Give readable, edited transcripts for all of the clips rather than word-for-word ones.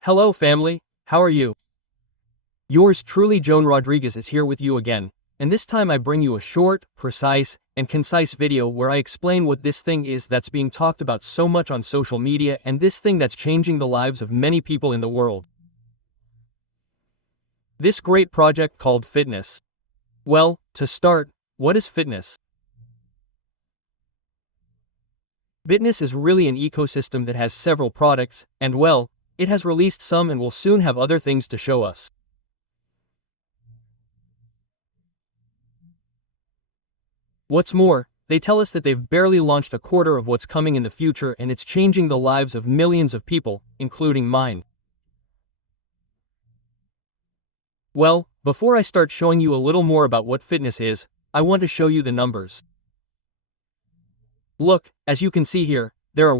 Hello family, how are you? Yours truly Joan Rodriguez is here with you again, and this time I bring you a short, precise, and concise video where I explain what this thing is that's being talked about so much on social media and this thing that's changing the lives of many people in the world. This great project called fitness. Well, to start, what is fitness? BitNest is really an ecosystem that has several products, and well, it has released some and will soon have other things to show us. What's more, they tell us that they've barely launched a quarter of what's coming in the future and it's changing the lives of millions of people, including mine. Well, before I start showing you a little more about what fitness is, I want to show you the numbers. Look, as you can see here, there are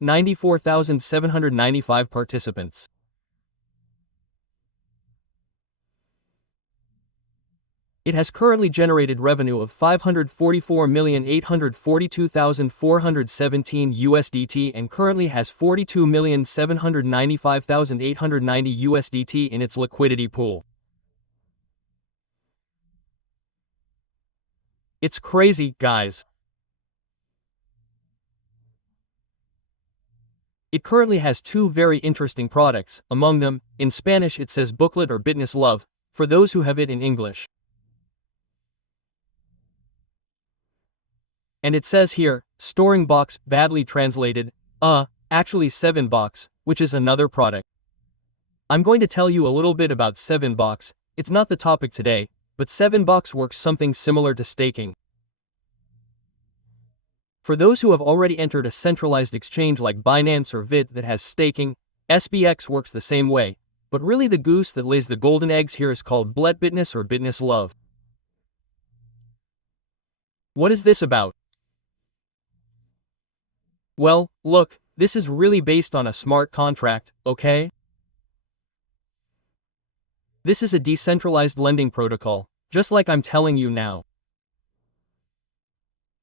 94,795 participants. It has currently generated revenue of $544,842,417 USDT and currently has $42,795,890 USDT in its liquidity pool. It's crazy, guys. It currently has two very interesting products, among them, in Spanish it says booklet or BitNest Love, for those who have it in English. And it says here, storing box, badly translated, actually 7box, which is another product. I'm going to tell you a little bit about 7box, it's not the topic today, but 7box works something similar to staking. For those who have already entered a centralized exchange like Binance or VIT that has staking, SBX works the same way, but really the goose that lays the golden eggs here is called BitNest or BitNest Love. What is this about? Well, look, this is really based on a smart contract, okay? This is a decentralized lending protocol, just like I'm telling you now.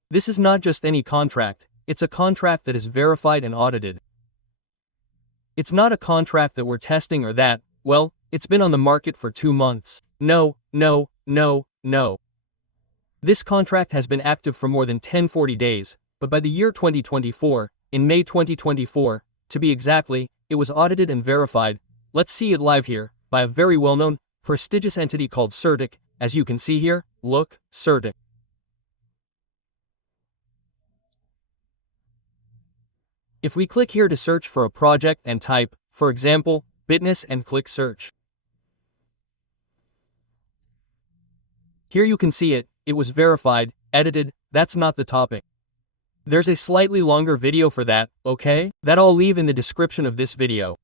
This is not just any contract, it's a contract that is verified and audited. It's not a contract that we're testing or that, well, it's been on the market for 2 months. No. This contract has been active for more than 40 days, but by the year 2024, in May 2024, to be exactly, it was audited and verified, let's see it live here, by a very well-known, prestigious entity called Certic, as you can see here, look, Certic. If we click here to search for a project and type, for example, BitNest and click search. Here you can see it was verified, edited, that's not the topic. There's a slightly longer video for that, okay? That I'll leave in the description of this video.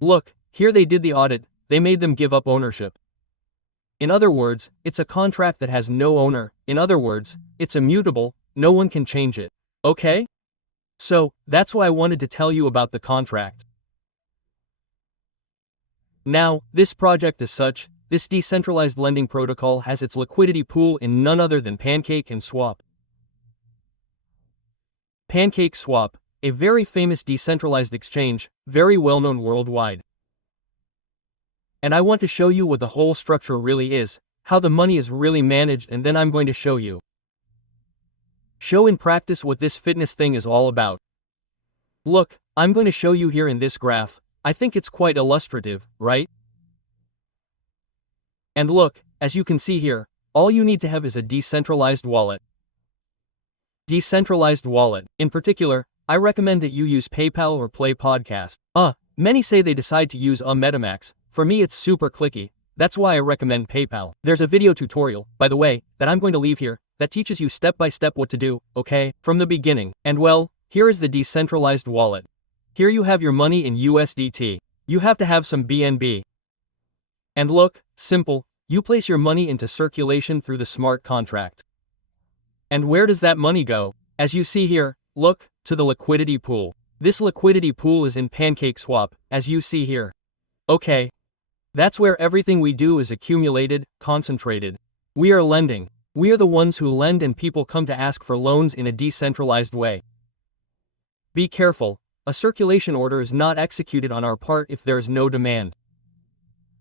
Look, here they did the audit, they made them give up ownership. In other words, it's a contract that has no owner, in other words, it's immutable, no one can change it, okay? So, that's why I wanted to tell you about the contract. Now, this project as such, this decentralized lending protocol has its liquidity pool in none other than Pancake and Swap. Pancake Swap, a very famous decentralized exchange, very well known worldwide. And I want to show you what the whole structure really is, how the money is really managed, and then I'm going to show you. Show in practice what this fitness thing is all about. Look, I'm going to show you here in this graph, I think it's quite illustrative, right? And look, as you can see here, all you need to have is a decentralized wallet. Decentralized wallet. In particular, I recommend that you use PayPal or Play Podcast. Many say they decide to use MetaMask, for me it's super clicky, that's why I recommend PayPal. There's a video tutorial, by the way, that I'm going to leave here, that teaches you step by step what to do, okay, from the beginning. And well, here is the decentralized wallet. Here you have your money in USDT. You have to have some BNB. And look, simple, you place your money into circulation through the smart contract. And where does that money go? As you see here, look, to the liquidity pool. This liquidity pool is in Pancake Swap, as you see here. Okay. That's where everything we do is accumulated, concentrated. We are lending. We are the ones who lend and people come to ask for loans in a decentralized way. Be careful, A circulation order is not executed on our part if there is no demand.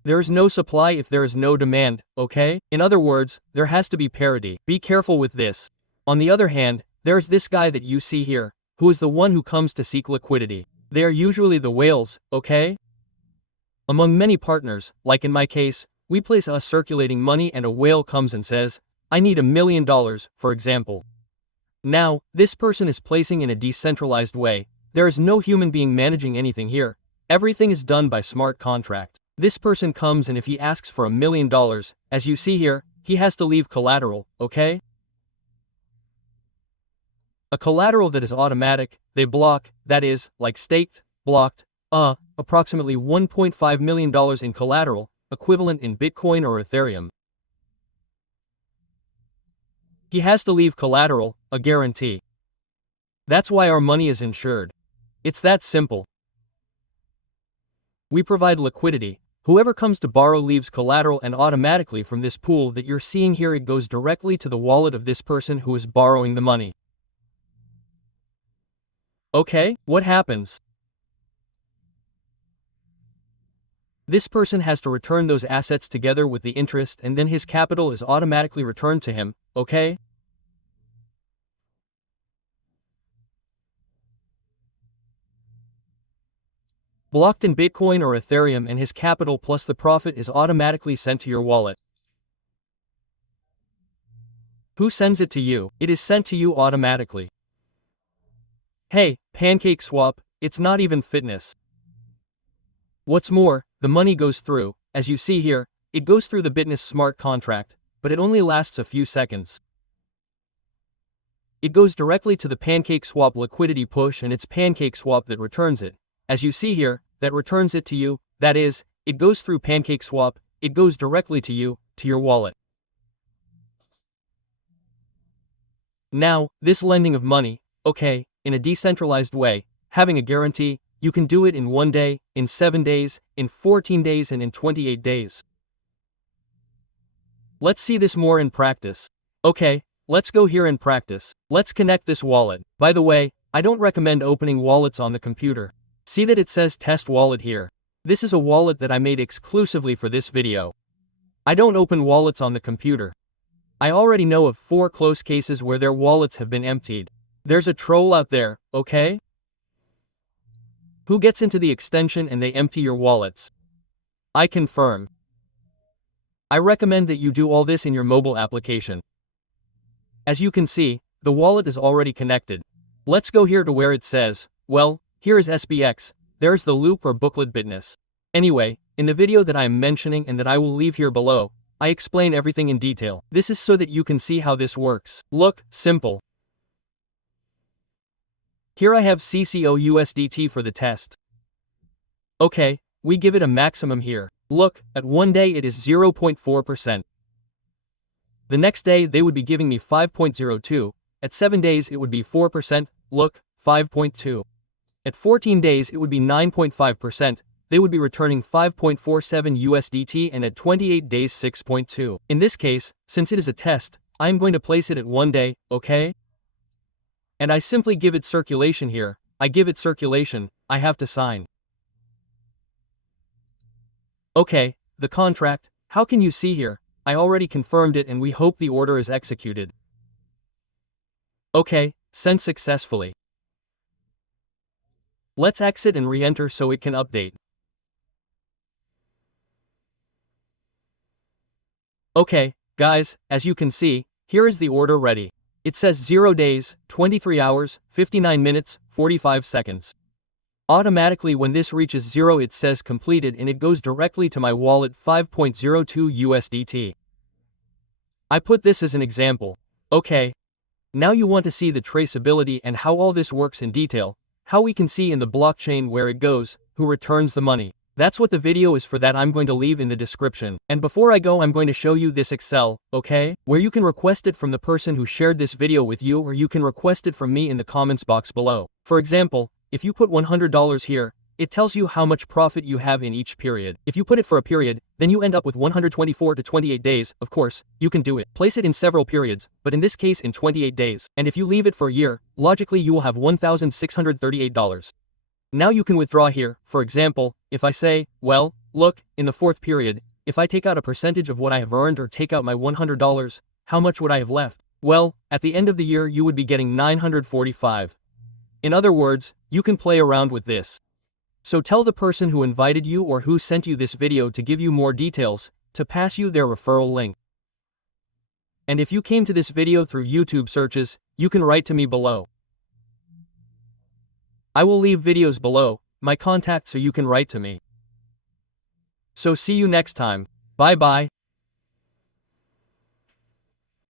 There is no supply if there is no demand, okay? In other words, there has to be parity. Be careful with this. On the other hand, there is this guy that you see here, who is the one who comes to seek liquidity. They are usually the whales, okay? Among many partners, like in my case, we place us circulating money and a whale comes and says, I need $1 million, for example. Now, this person is placing in a decentralized way. There is no human being managing anything here. Everything is done by smart contract. This person comes and if he asks for $1 million, as you see here, he has to leave collateral, okay? A collateral that is automatic, they block, that is, like staked, blocked, approximately $1.5 million in collateral, equivalent in Bitcoin or Ethereum. He has to leave collateral, a guarantee. That's why our money is insured. It's that simple. We provide liquidity. Whoever comes to borrow leaves collateral and automatically from this pool that you're seeing here it goes directly to the wallet of this person who is borrowing the money. Okay, what happens? This person has to return those assets together with the interest and then his capital is automatically returned to him, okay? Blocked in Bitcoin or Ethereum and his capital plus the profit is automatically sent to your wallet. Who sends it to you? It is sent to you automatically. Hey, pancake swap, it's not even fitness. What's more, the money goes through, as you see here, it goes through the BitNest smart contract, but it only lasts a few seconds. It goes directly to the pancake swap liquidity push and it's pancake swap that returns it. As you see here, that returns it to you, that is, it goes through pancake swap, it goes directly to you, to your wallet. Now, this lending of money, okay, in a decentralized way, having a guarantee, you can do it in 1 day, in 7 days, in 14 days and in 28 days. Let's see this more in practice. Okay, let's go here in practice. Let's connect this wallet. By the way, I don't recommend opening wallets on the computer. See that it says test wallet here. This is a wallet that I made exclusively for this video. I don't open wallets on the computer. I already know of 4 close cases where their wallets have been emptied. There's a troll out there, okay? Who gets into the extension and they empty your wallets. I confirm. I recommend that you do all this in your mobile application. As you can see, the wallet is already connected. Let's go here to where it says, well, here is SBX, there's the loop or booklet BitNest. Anyway, in the video that I am mentioning and that I will leave here below, I explain everything in detail. This is so that you can see how this works. Look, simple. Here I have CCO/USDT for the test. Okay, we give it a maximum here. Look, at 1 day it is 0.4%. The next day they would be giving me 5.02, at 7 days it would be 4%, look, 5.2. At 14 days it would be 9.5%, they would be returning 5.47 USDT and at 28 days 6.2. In this case, since it is a test, I am going to place it at 1 day, okay? And I simply give it circulation here, I give it circulation, I have to sign. Okay, the contract, how can you see here? I already confirmed it and we hope the order is executed. Okay, sent successfully. Let's exit and re-enter so it can update. Okay, guys, as you can see, here is the order ready. It says 0 days, 23 hours, 59 minutes, 45 seconds. Automatically when this reaches 0 it says completed and it goes directly to my wallet 5.02 USDT. I put this as an example. Okay. Now you want to see the traceability and how all this works in detail, how we can see in the blockchain where it goes, who returns the money. That's what the video is for that I'm going to leave in the description. And before I go I'm going to show you this Excel, okay? Where you can request it from the person who shared this video with you or you can request it from me in the comments box below. For example, if you put $100 here, it tells you how much profit you have in each period. If you put it for a period, then you end up with 124 to 28 days, of course, you can do it. Place it in several periods, but in this case in 28 days. And if you leave it for a year, logically you will have $1,638. Now you can withdraw here. For example, if I say, well, look, in the fourth period, if I take out a percentage of what I have earned or take out my $100, how much would I have left? Well, at the end of the year you would be getting $945. In other words, you can play around with this. So tell the person who invited you or who sent you this video to give you more details, to pass you their referral link. And if you came to this video through YouTube searches, you can write to me below. I will leave videos below, my contact, so you can write to me. So see you next time. Bye bye.